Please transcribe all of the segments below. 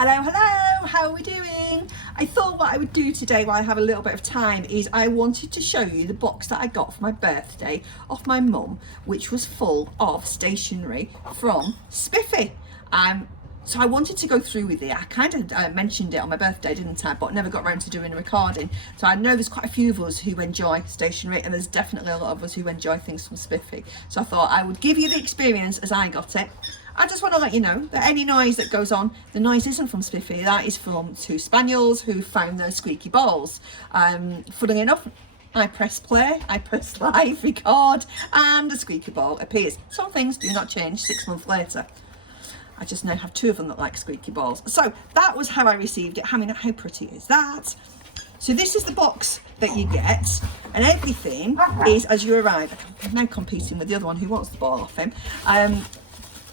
Hello, how are we doing? I thought what I would do today while I have a little bit of time is I wanted to show you the box that I got for my birthday off my mum, which was full of stationery from Spiffy. So I wanted to go through with it. I kind of mentioned it on my birthday, didn't I? But never got around to doing a recording. So I know there's quite a few of us who enjoy stationery, and there's definitely a lot of us who enjoy things from Spiffy. So I thought I would give you the experience as I got it. I just want to let you know that any noise that goes on, the noise isn't from Spiffy. That is from two spaniels who found their squeaky balls. Funnily enough, I press play, I press live record, and the squeaky ball appears. Some things do not change 6 months later. I just now have two of them that like squeaky balls. So that was how I received it. I mean, how pretty is that? So this is the box that you get, and everything is as you arrive. I'm now competing with the other one who wants the ball off him.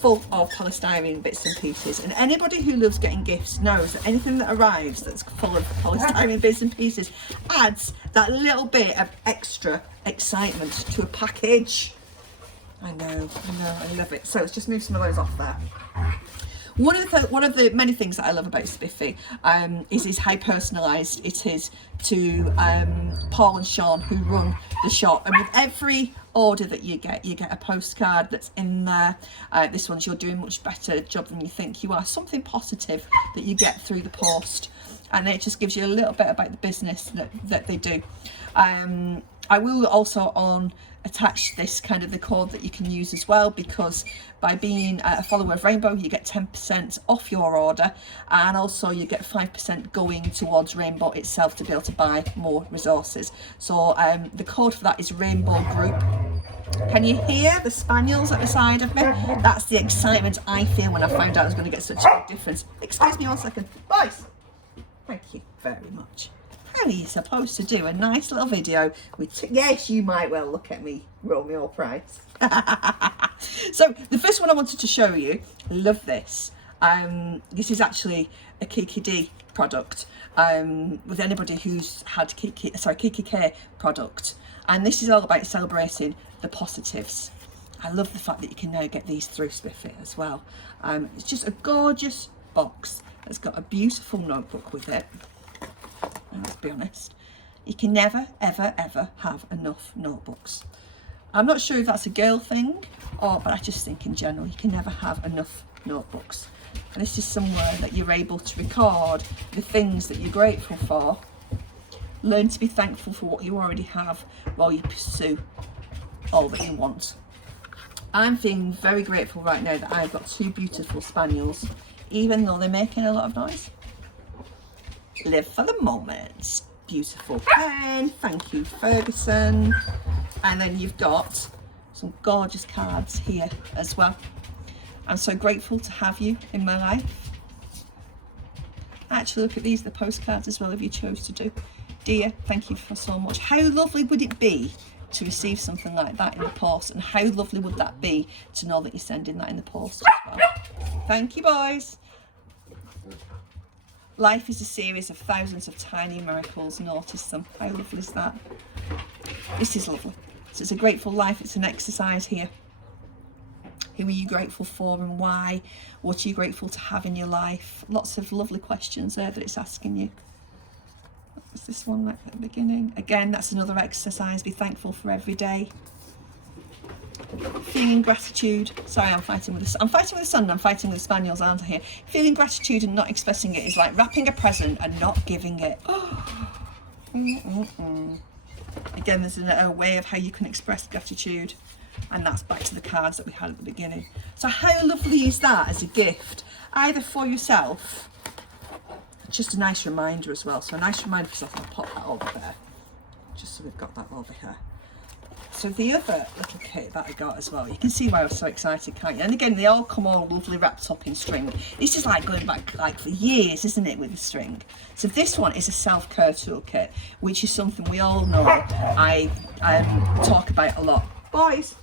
Full of polystyrene bits and pieces, and anybody who loves getting gifts knows that anything that arrives that's full of polystyrene bits and pieces adds that little bit of extra excitement to a package. I know, I love it. So let's just move some of those off there. One of the many things that I love about Spiffy is how personalised it is to Paul and Sean, who run the shop. And with every order that you get a postcard that's in there. This one's "You're doing much better job than you think you are." Something positive that you get through the post, and it just gives you a little bit about the business that they do. I will also attach this kind of the code that you can use as well, because by being a follower of Rainbow you get 10% off your order, and also you get 5% going towards Rainbow itself to be able to buy more resources. So the code for that is Rainbow Group. Can you hear the spaniels at the side of me? That's the excitement I feel when I found out I was going to get such a big difference. Excuse me 1 second. Boys, thank you very much. How are you supposed to do a nice little video with yes, you might well look at me, Romeo Price. So the first one I wanted to show you, love this. This is actually a Kiki D product. With anybody who's had Kiki K product, and this is all about celebrating the positives. I love the fact that you can now get these through Spiffy as well. It's just a gorgeous box. It's got a beautiful notebook with it. And let's be honest, you can never ever have enough notebooks. I'm not sure if that's a girl thing, but I just think in general you can never have enough notebooks. And this is somewhere that you're able to record the things that you're grateful for. Learn to be thankful for what you already have while you pursue all that you want. I'm feeling very grateful right now that I've got two beautiful spaniels, even though they're making a lot of noise. Live for the moment. Beautiful pen, thank you Ferguson. And then you've got some gorgeous cards here as well. I'm so grateful to have you in my life. Actually, look at these, the postcards as well, if you chose to do. Dear, thank you for so much. How lovely would it be to receive something like that in the post, and how lovely would that be to know that you're sending that in the post as well. Thank you, boys. Life is a series of thousands of tiny miracles. Notice them. How lovely is that? This is lovely. So it's a grateful life. It's an exercise here. Who are you grateful for and why? What are you grateful to have in your life? Lots of lovely questions there that it's asking you. What's this one like at the beginning? Again, that's another exercise. Be thankful for every day. Feeling gratitude. Sorry, I'm fighting with the sun. I'm fighting with the spaniels, aren't I here? Feeling gratitude and not expressing it is like wrapping a present and not giving it. Again, there's a way of how you can express gratitude, and that's back to the cards that we had at the beginning. So how lovely is that as a gift, either for yourself, just a nice reminder as well. So a nice reminder for yourself. I'll pop that over there, just so we've got that over here. So the other little kit that I got as well, you can see why I was so excited, can't you? And again, they all come all lovely wrapped up in string. This is like going back like for years, isn't it, with the string? So this one is a self-care toolkit, which is something we all know I talk about a lot. Boys,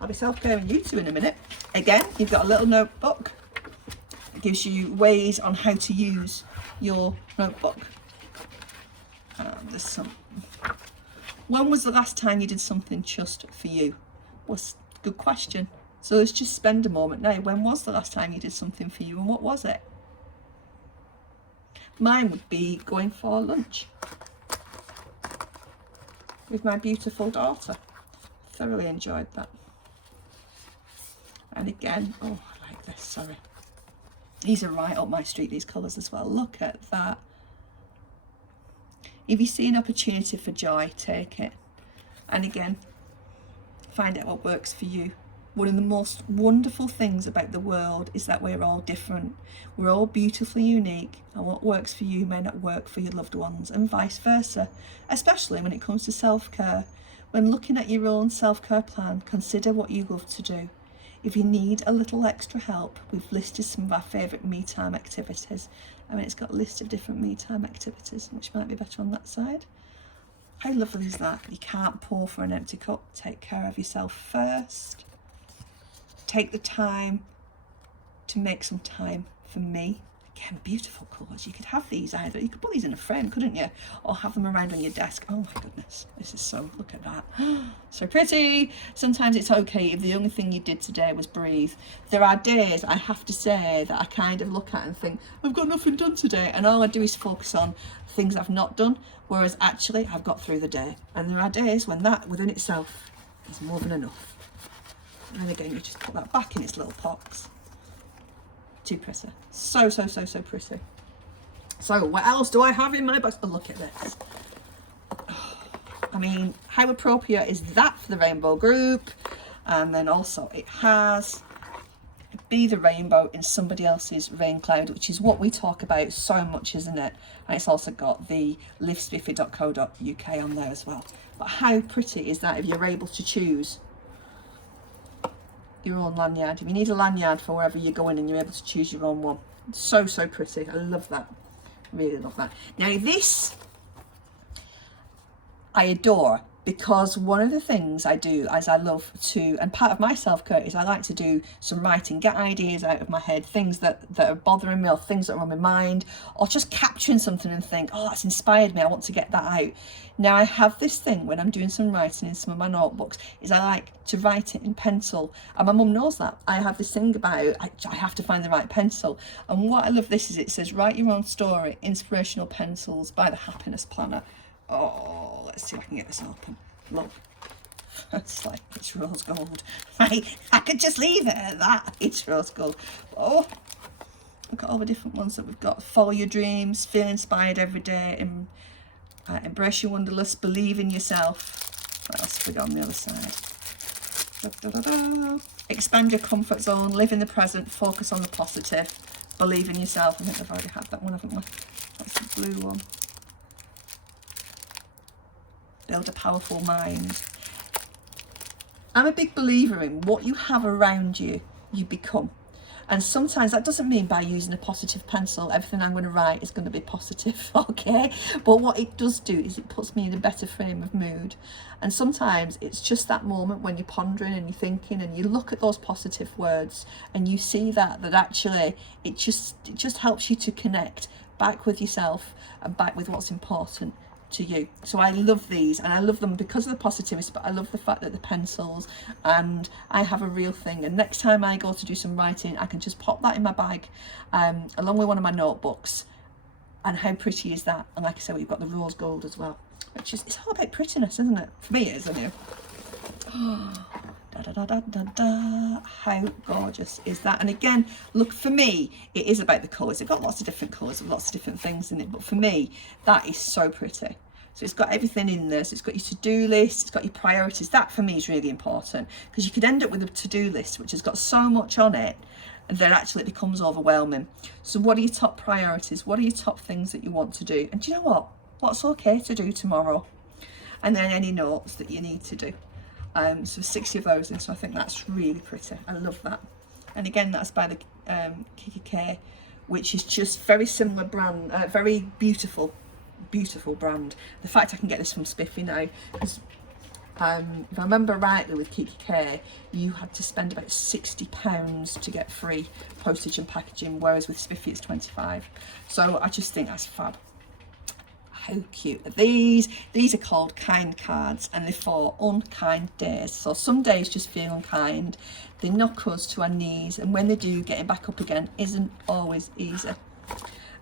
I'll be self-caring you two in a minute. Again, you've got a little notebook. It gives you ways on how to use your notebook. There's some. When was the last time you did something just for you? Was a good question. So let's just spend a moment now. When was the last time you did something for you, and what was it? Mine would be going for lunch with my beautiful daughter. Thoroughly enjoyed that. And again, oh, I like this, sorry. These are right up my street, these colours as well. Look at that. If you see an opportunity for joy, take it. And again, find out what works for you. One of the most wonderful things about the world is that we're all different. We're all beautifully unique, and what works for you may not work for your loved ones, and vice versa, especially when it comes to self-care. When looking at your own self-care plan, consider what you love to do. If you need a little extra help, we've listed some of our favourite me time activities. I mean, it's got a list of different me time activities, which might be better on that side. How lovely is that? You can't pour from an empty cup. Take care of yourself first. Take the time to make some time for me. Again, beautiful colours. You could have these either. You could put these in a frame, couldn't you? Or have them around on your desk. Oh my goodness. This is so, look at that. So pretty. Sometimes it's okay if the only thing you did today was breathe. There are days, I have to say, that I kind of look at and think, I've got nothing done today. And all I do is focus on things I've not done. Whereas actually, I've got through the day. And there are days when that within itself is more than enough. And again, you just put that back in its little box. Too pretty. So pretty. So what else do I have in my box? Oh, look at this. Oh, I mean, how appropriate is that for the rainbow group? And then also it has Be the Rainbow in somebody else's rain cloud, which is what we talk about so much, isn't it? And it's also got the livespiffy.co.uk on there as well. But how pretty is that if you're able to choose your own lanyard? If you need a lanyard for wherever you're going and you're able to choose your own one. So pretty. I love that. Really love that. Now this I adore, because one of the things I do is I love to, and part of my self-care is I like to do some writing, get ideas out of my head, things that are bothering me or things that are on my mind, or just capturing something and think, oh, that's inspired me, I want to get that out. Now I have this thing when I'm doing some writing in some of my notebooks, is I like to write it in pencil, and my mum knows that. I have this thing about, I have to find the right pencil, and what I love this is it says, write your own story, inspirational pencils by the Happiness Planner. Oh, let's see if I can get this open. Look, it's like, it's rose gold. I could just leave it at that. It's rose gold. Oh, look at all the different ones that we've got. Follow your dreams, feel inspired every day, and embrace your wanderlust, believe in yourself. What else have we got on the other side? Expand your comfort zone, live in the present, focus on the positive, believe in yourself. I think I've already had that one, haven't we? That's the blue one. Build a powerful mind. I'm a big believer in what you have around you, you become. And sometimes that doesn't mean by using a positive pencil, everything I'm going to write is going to be positive, okay? But what it does do is it puts me in a better frame of mood. And sometimes it's just that moment when you're pondering and you're thinking and you look at those positive words and you see that actually it just helps you to connect back with yourself and back with what's important to you. So I love these, and I love them because of the positivity, but I love the fact that the pencils, and I have a real thing, and next time I go to do some writing I can just pop that in my bag along with one of my notebooks. And how pretty is that? And like I said, we've got the rose gold as well, which is, it's all about prettiness, isn't it? For me it is, anyway. How gorgeous is that? And again, look, for me it is about the colours. It's got lots of different colours and lots of different things in it, but for me that is so pretty. So it's got everything in there. So it's got your to-do list, it's got your priorities. That for me is really important, because you could end up with a to-do list which has got so much on it that actually it becomes overwhelming. So what are your top priorities? What are your top things that you want to do? And do you know what's okay to do tomorrow? And then any notes that you need to do. So 60 of those in, so I think that's really pretty. I love that. And again, that's by the Kiki K, which is just very similar brand, very beautiful brand. The fact I can get this from Spiffy now, because if I remember rightly with Kiki K, you had to spend about £60 to get free postage and packaging, whereas with Spiffy it's 25. So I just think that's fab. How cute are these? These are called kind cards, and they're for unkind days. So some days just feel unkind. They knock us to our knees, and when they do, getting back up again isn't always easy.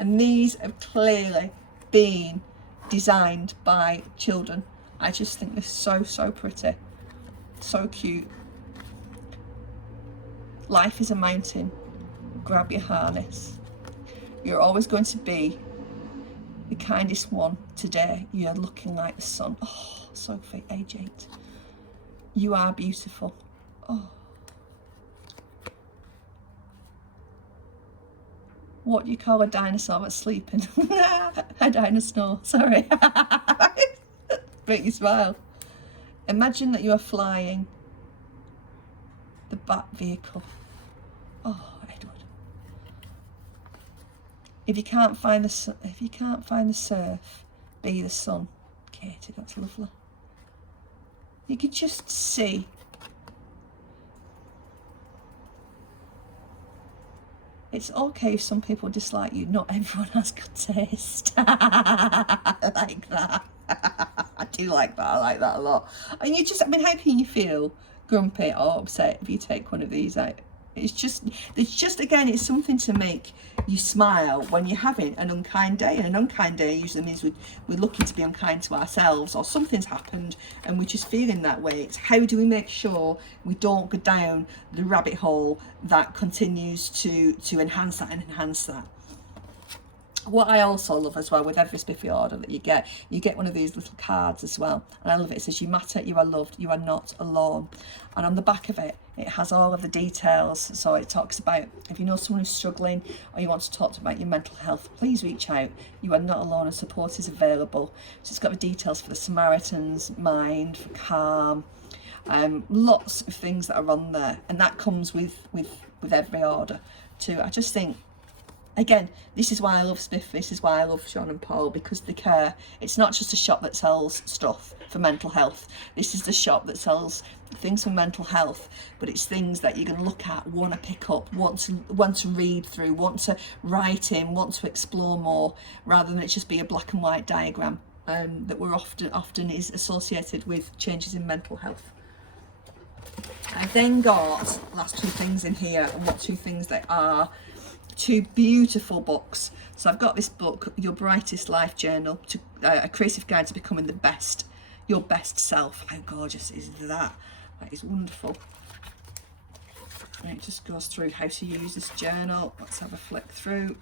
And these have clearly been designed by children. I just think they're so, so pretty, so cute. Life is a mountain. Grab your harness. You're always going to be the kindest one. Today you're looking like the sun. Oh, Sophie, age 8. You are beautiful. Oh. What do you call a dinosaur that's sleeping? A dinosaur, sorry. Make you smile. Imagine that you are flying the bat vehicle. Oh, Edward. If you can't find the surf, be the sun. Katie, that's lovely. You could just see it's okay if some people dislike you. Not everyone has good taste. I like that. I do like that. I like that a lot. And you just, I mean, how can you feel grumpy or upset if you take one of these out? It's just again, it's something to make you smile when you're having an unkind day. And an unkind day usually means we're looking to be unkind to ourselves, or something's happened and we're just feeling that way. It's how do we make sure we don't go down the rabbit hole that continues to enhance that and enhance that. What I also love as well, with every Spiffy order that you get one of these little cards as well. And I love it. It says, you matter, you are loved, you are not alone. And on the back of it, it has all of the details. So it talks about, if you know someone who's struggling or you want to talk about your mental health, please reach out. You are not alone and support is available. So it's got the details for the Samaritan's Mind, for Calm, lots of things that are on there. And that comes with every order too. I just think, again, this is why I love Spiff, this is why I love Sean and Paul, because they care. It's not just a shop that sells stuff for mental health. This is the shop that sells things for mental health, but it's things that you can look at, want to pick up, want to read through, want to write in, want to explore more, rather than it just be a black and white diagram that we're often is associated with changes in mental health. I've then got last two things in here, and what two things they are. Two beautiful books. So I've got this book, Your Brightest Life Journal, a creative guide to becoming your best self. How gorgeous is that? That is wonderful. And it just goes through how to use this journal. Let's have a flick through.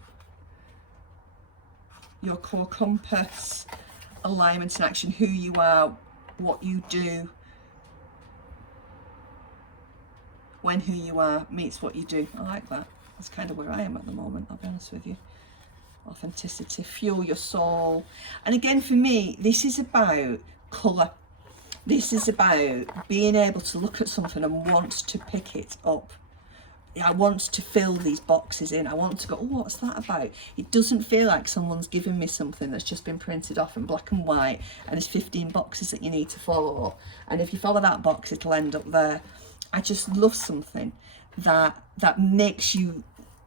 Your core compass, alignment and action, who you are, what you do, when who you are meets what you do. I like that. That's kind of where I am at the moment, I'll be honest with you. Authenticity, fuel your soul. And again, for me, this is about colour. This is about being able to look at something and want to pick it up. I want to fill these boxes in. I want to go, oh, what's that about? It doesn't feel like someone's given me something that's just been printed off in black and white and there's 15 boxes that you need to follow. And if you follow that box, it'll end up there. I just love something that makes you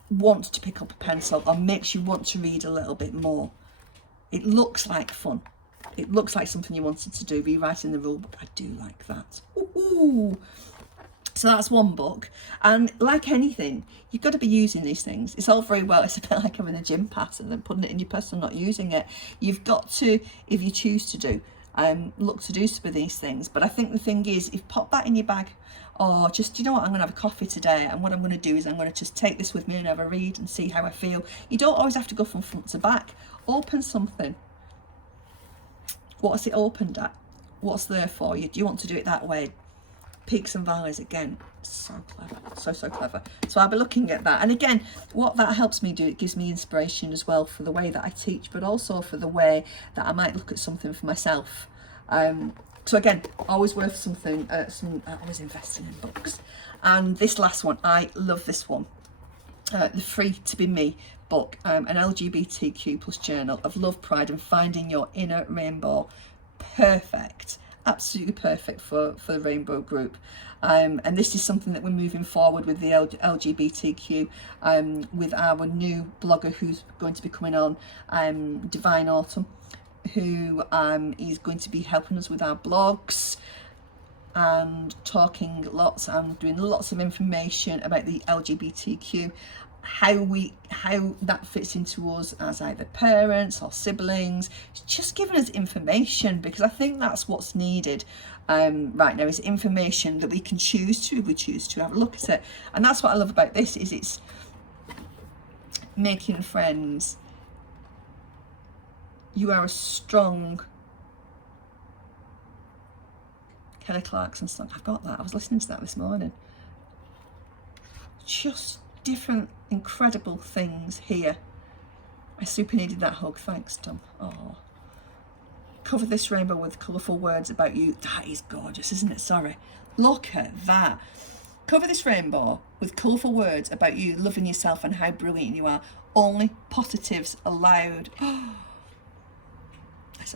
want to pick up a pencil or makes you want to read a little bit more. It looks like fun. It looks like something you wanted to do, rewriting the rule book. I do like that. Ooh. So that's one book. And like anything, you've got to be using these things. It's all very well, it's a bit like having a gym pass and then putting it in your purse and not using it. You've got to, if you choose to do, look to do some of these things. But I think the thing is, if pop that in your bag, or just, you know what, I'm going to have a coffee today, and what I'm going to do is I'm going to just take this with me and have a read and see how I feel. You don't always have to go from front to back. Open something. What's it opened at? What's there for you? Do you want to do it that way? Peaks and valleys, again, so clever, so clever. So I'll be looking at that. And again, what that helps me do, it gives me inspiration as well for the way that I teach, but also for the way that I might look at something for myself. So again, always worth something, always investing in books. And this last one, I love this one. The Free to Be Me book, an LGBTQ plus journal of love, pride and finding your inner rainbow. Perfect, absolutely perfect for the rainbow group. And this is something that we're moving forward with the LGBTQ, with our new blogger who's going to be coming on, Divine Autumn, who is going to be helping us with our blogs and talking lots and doing lots of information about the LGBTQ. how that fits into us as either parents or siblings. It's just giving us information, because I think that's what's needed right now, is information that we can choose to, if we choose to have a look at it. And that's what I love about this, is it's making friends. You are a strong, Kelly Clarkson song. I've got that. I was listening to that this morning. Just different incredible things here. I super needed that hug. Thanks, Tom. Oh. Cover this rainbow with colourful words about you. That is gorgeous, isn't it? Sorry. Look at that. Cover this rainbow with colourful words about you, loving yourself and how brilliant you are. Only positives allowed. Oh.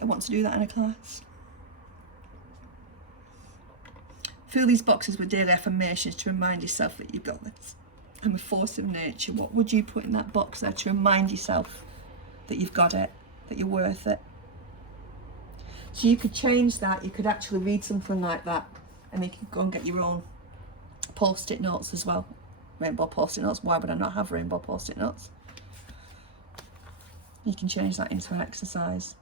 I want to do that in a class. Fill these boxes with daily affirmations to remind yourself that you've got this. I'm a force of nature. What would you put in that box there to remind yourself that you've got it, that you're worth it? So you could change that. You could actually read something like that, and you can go and get your own post-it notes as well. Rainbow post-it notes. Why would I not have rainbow post-it notes? You can change that into an exercise.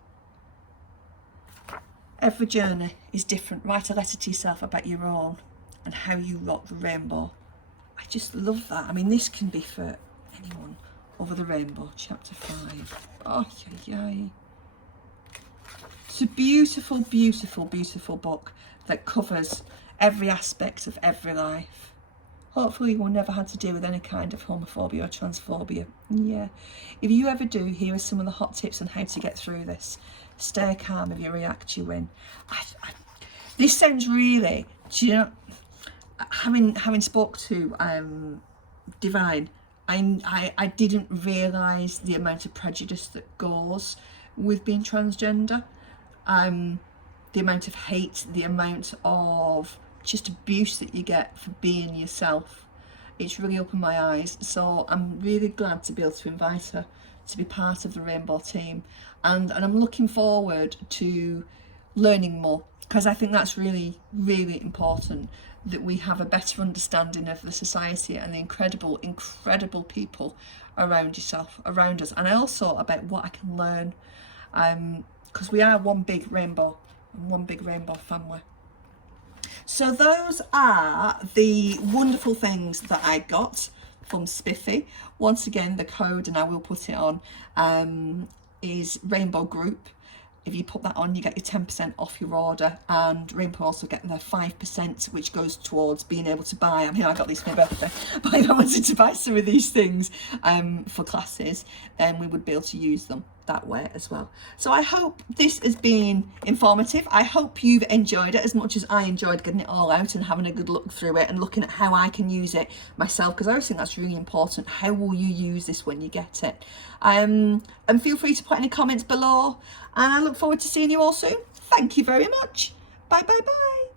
Every journey is different. Write a letter to yourself about your own and how you rock the rainbow. I just love that. I mean, this can be for anyone. Over the Rainbow, chapter 5. Oh, yay. It's a beautiful, beautiful, beautiful book that covers every aspect of every life. Hopefully you'll never have to deal with any kind of homophobia or transphobia. Yeah. If you ever do, here are some of the hot tips on how to get through this. Stay calm. If you react, you win. This sounds really, do you know, having spoke to Divine, I didn't realise the amount of prejudice that goes with being transgender. The amount of hate, the amount of just abuse that you get for being yourself. It's really opened my eyes. So I'm really glad to be able to invite her to be part of the Rainbow team. And I'm looking forward to learning more, because I think that's really, really important, that we have a better understanding of the society and the incredible, incredible people around us. And also about what I can learn, because we are one big rainbow and one big rainbow family. So those are the wonderful things that I got from Spiffy. Once again, the code, and I will put it on, is Rainbow Group. If you put that on, you get your 10% off your order, and Rainbow also get their 5%, which goes towards being able to buy. I mean, I got these for my birthday, but if I wanted to buy some of these things for classes, then we would be able to use them that way as well. So I hope this has been informative. I hope you've enjoyed it as much as I enjoyed getting it all out and having a good look through it and looking at how I can use it myself, because I always think that's really important. How will you use this when you get it? And feel free to put any comments below, and I look forward to seeing you all soon. Thank you very much. Bye bye bye.